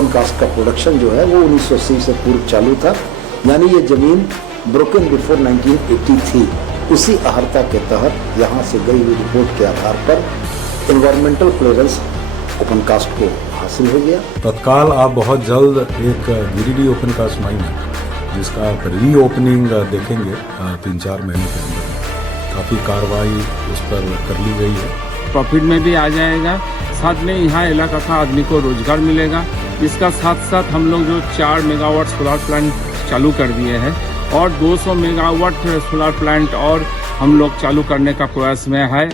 Open cast का production जो है वो 1980 से पूर्व चालू था, यानी ये जमीन ब्रोकन बिफोर 1980 थी। उसी अहर्ता के तहत यहाँ से गई हुई रिपोर्ट के आधार पर एनवायरमेंटल क्लियरेंस ओपन कास्ट को हासिल हो गया। तत्काल आप बहुत जल्द एक गिरिडीह ओपन कास्ट माइन है जिसका आप रीओपनिंग देखेंगे 3-4 महीने के अंदर। काफ़ी कार्रवाई उस पर कर ली गई है। प्रॉफिट में भी आ जाएगा, साथ में यहाँ इलाका का आदमी को रोजगार मिलेगा। इसका साथ साथ हम लोग जो 4 मेगावाट सोलर प्लांट चालू कर दिए हैं और 200 मेगावाट सोलर प्लांट और हम लोग चालू करने का प्रयास में है।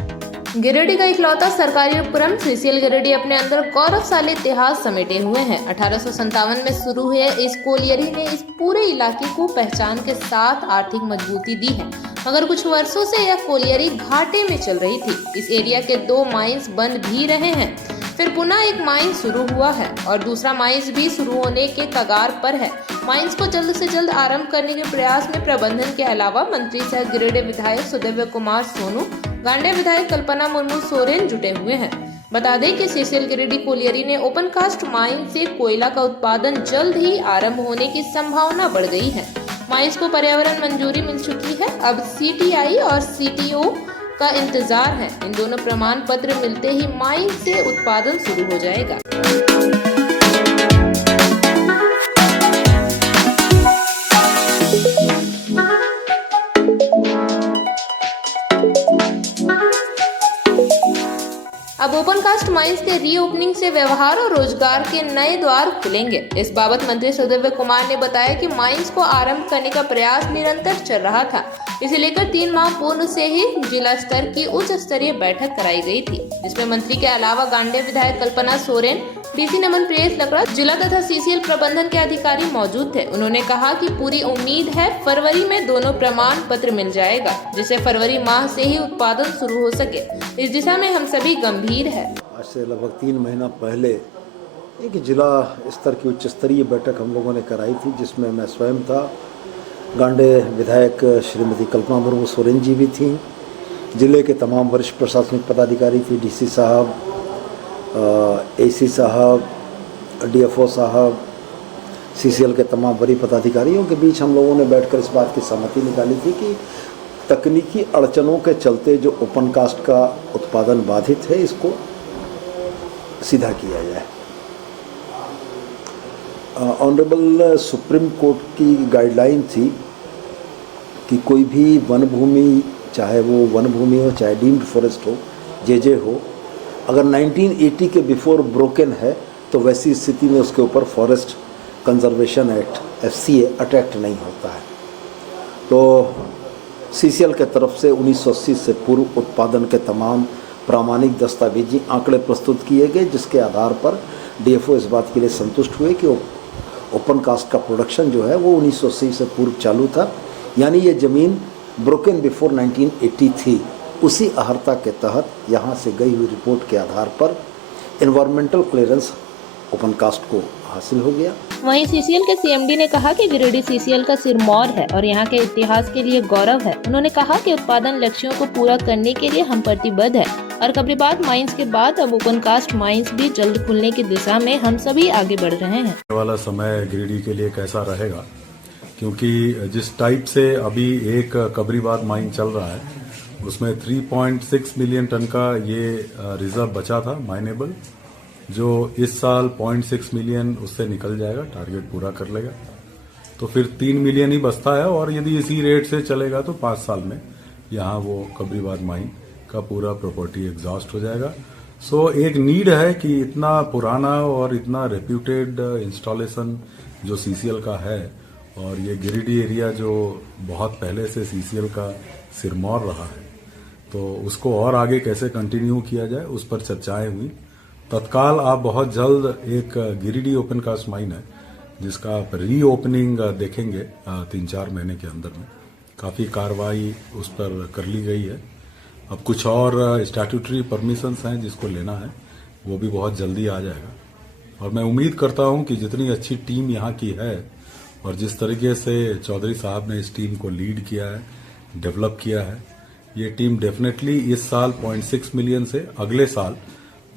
गिरिडीह का इकलौता सरकारी उपक्रम सीसीएल गिरिडीह अपने अंदर गौरवशाली इतिहास समेटे हुए हैं। 1857 में शुरू हुए इस कोलियरी ने इस पूरे इलाके को पहचान के साथ आर्थिक मजबूती दी है, मगर कुछ वर्षों से यह कोलियरी घाटे में चल रही थी। इस एरिया के 2 माइंस बंद भी रहे हैं, फिर पुनः एक माइन शुरू हुआ है और दूसरा माइंस भी शुरू होने के कगार पर है। माइंस को जल्द से जल्द आरंभ करने के प्रयास में प्रबंधन के अलावा मंत्री सह गिरिडीह विधायक सुदेव्य कुमार सोनू, गांडेय विधायक कल्पना मुर्मू सोरेन जुटे हुए हैं। बता दें कि सीसीएल गिरिडीह कोलियरी ने ओपन कास्ट माइन से कोयला का उत्पादन जल्द ही आरंभ होने की संभावना बढ़ गई है। माइंस को पर्यावरण मंजूरी मिल चुकी है, अब सीटीआई और सीटीओ का इंतजार है। इन दोनों प्रमाण पत्र मिलते ही माइन से उत्पादन शुरू हो जाएगा। अब ओपन कास्ट माइंस के रीओपनिंग से व्यवहार और रोजगार के नए द्वार खुलेंगे। इस बाबत मंत्री सुदेव्य कुमार ने बताया कि माइंस को आरंभ करने का प्रयास निरंतर चल रहा था। इसे लेकर 3 माह पूर्व से ही जिला स्तर की उच्च स्तरीय बैठक कराई गई थी, जिसमें मंत्री के अलावा गांडेय विधायक कल्पना सोरेन, डीसी नमन प्रियेश लकड़ा, जिला तथा सीसीएल प्रबंधन के अधिकारी मौजूद थे। उन्होंने कहा कि पूरी उम्मीद है फरवरी में दोनों प्रमाण पत्र मिल जाएगा, जिससे फरवरी माह से ही उत्पादन शुरू हो सके। इस दिशा में हम सभी गंभीर है। आज से लगभग 3 महीना पहले एक जिला स्तर की उच्च स्तरीय बैठक हम लोगों ने कराई थी, जिसमें मैं स्वयं था, गांडेय विधायक श्रीमती कल्पना मुर्मू सोरेन जी भी थी, जिले के तमाम वरिष्ठ प्रशासनिक पदाधिकारी थी, डीसी साहब, एसी साहब, डीएफओ साहब, सीसीएल के तमाम वरीय पदाधिकारियों के बीच हम लोगों ने बैठकर इस बात की सहमति निकाली थी कि तकनीकी अड़चनों के चलते जो ओपन कास्ट का उत्पादन बाधित है, इसको सीधा किया जाए। ऑनरेबल सुप्रीम कोर्ट की गाइडलाइन थी कि कोई भी वन भूमि, चाहे वो वन भूमि हो चाहे डीम्ड फॉरेस्ट हो, जे हो, अगर 1980 के बिफोर ब्रोकन है तो वैसी स्थिति में उसके ऊपर forest conservation act FCA attacked नहीं होता है। तो सीसीएल के तरफ से 1980 से पूर्व उत्पादन के तमाम प्रामाणिक दस्तावेजी आंकड़े प्रस्तुत किए गए, जिसके आधार पर डीएफओ इस बात के लिए संतुष्ट हुए कि ओपन कास्ट का प्रोडक्शन जो है वो 1980 से पूर्व चालू था, यानी ये ज़मीन ब्रोकन बिफोर 1980 थी। उसी अहर्ता के तहत यहाँ से गई हुई रिपोर्ट के आधार पर एनवायरमेंटल क्लियरेंस ओपन कास्ट को हासिल हो गया। वहीं सीसीएल के सीएमडी ने कहा कि गिरिडीह सीसीएल का सिरमौर है और यहाँ के इतिहास के लिए गौरव है। उन्होंने कहा कि उत्पादन लक्ष्यों को पूरा करने के लिए हम प्रतिबद्ध है और कब्रिबाद माइंस के बाद अब ओपन कास्ट माइंस भी जल्द खुलने की दिशा में हम सभी आगे बढ़ रहे हैं। वाला समय गिरिडीह के लिए कैसा रहेगा, क्योंकि जिस टाइप से अभी एक कब्रिबाद माइन चल रहा है उसमें 3.6 मिलियन टन का ये रिजर्व बचा था माइनेबल, जो इस साल 0.6 मिलियन उससे निकल जाएगा, टारगेट पूरा कर लेगा। तो फिर 3 मिलियन ही बचता है और यदि इसी रेट से चलेगा तो 5 साल में यहाँ वो कब्रिबाद माइन का पूरा प्रॉपर्टी एग्जॉस्ट हो जाएगा। सो एक नीड है कि इतना पुराना और इतना रेप्यूटेड इंस्टॉलेशन जो सीसीएल का है, और ये गिरिडीह एरिया जो बहुत पहले से सीसीएल का सिरमौर रहा है, तो उसको और आगे कैसे कंटिन्यू किया जाए उस पर चर्चाएं हुई। तत्काल आप बहुत जल्द एक गिरिडीह ओपन कास्ट माइन है जिसका आप रीओपनिंग देखेंगे 3-4 महीने के अंदर में। काफ़ी कार्रवाई उस पर कर ली गई है। अब कुछ और स्टैट्यूटरी परमिशंस हैं जिसको लेना है, वो भी बहुत जल्दी आ जाएगा। और मैं उम्मीद करता हूं कि जितनी अच्छी टीम यहाँ की है और जिस तरीके से चौधरी साहब ने इस टीम को लीड किया है, डेवलप किया है, ये टीम डेफिनेटली इस साल 0.6 मिलियन से अगले साल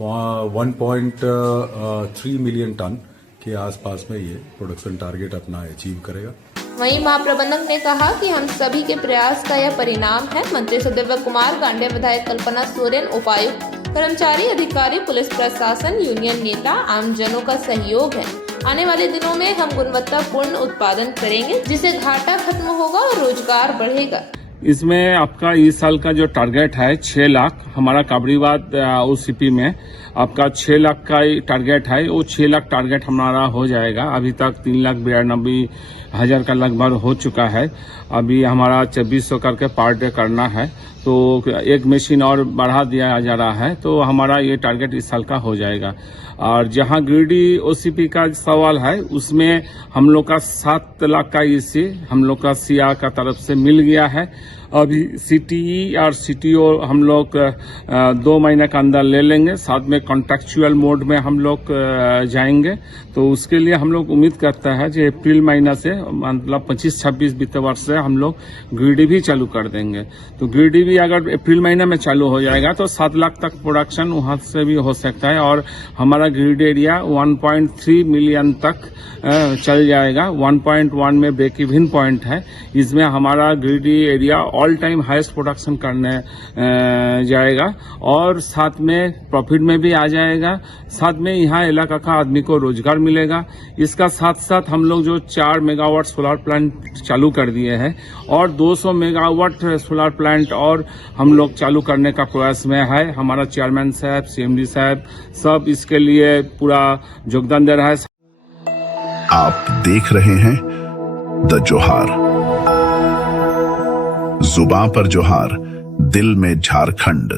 1.3 मिलियन टन के आसपास में ये प्रोडक्शन टारगेट अपना अचीव करेगा। वहीं महाप्रबंधक ने कहा कि हम सभी के प्रयास का यह परिणाम है। मंत्री सुदेव कुमार गांडे, विधायक कल्पना सोरेन, उपायुक्त, कर्मचारी, अधिकारी, पुलिस प्रशासन, यूनियन नेता, आमजनों का सहयोग है। आने वाले दिनों में हम गुणवत्तापूर्ण उत्पादन करेंगे, जिससे घाटा खत्म होगा और रोजगार बढ़ेगा। इसमें आपका इस साल का जो टारगेट है 6 लाख, हमारा काबरीबाद ओसीपी में आपका 6 लाख का टारगेट है। वो 6 लाख टारगेट हमारा हो जाएगा। अभी तक 3,92,000 का लगभग हो चुका है। अभी हमारा 2400 करके पर डे करना है, तो एक मशीन और बढ़ा दिया जा रहा है, तो हमारा ये टारगेट इस साल का हो जाएगा। और जहां गिरिडीह ओसीपी का सवाल है, उसमें हम लोग का 7 लाख का इसी हम लोग का सीआर का तरफ से मिल गया है। अभी सीटीई और सीटीओ हम लोग 2 महीने का अंदर ले लेंगे, साथ में कॉन्ट्रेक्चुअल मोड में हम लोग जाएंगे। तो उसके लिए हम लोग उम्मीद करते हैं कि अप्रैल महीना से, मतलब 25-26 वित्तीय वर्ष से हम लोग गिरिडीह भी चालू कर देंगे। तो गिरिडीह भी अगर अप्रैल महीने में चालू हो जाएगा तो 7 लाख तक प्रोडक्शन वहां से भी हो सकता है। और हमारा गिरिडीह एरिया 1.3 मिलियन तक चल जाएगा। 1.1 में ब्रेक इवन पॉइंट है। इसमें हमारा Giridih area all time highest production करने जाएगा और साथ में प्रॉफिट में भी आ जाएगा। साथ में यहाँ इलाका का आदमी को रोजगार मिलेगा। इसका साथ साथ हम लोग जो 4 मेगावाट सोलर प्लांट चालू कर दिए हैं और 200 मेगावाट सोलर प्लांट और हम लोग चालू करने का प्रयास में है। हमारा चेयरमैन साहब, सीएमडी साहब सब इसके लिए पूरा योगदान दे रहा है। आप देख रहे हैं द जोहार। जुबां पर जोहार, दिल में झारखंड।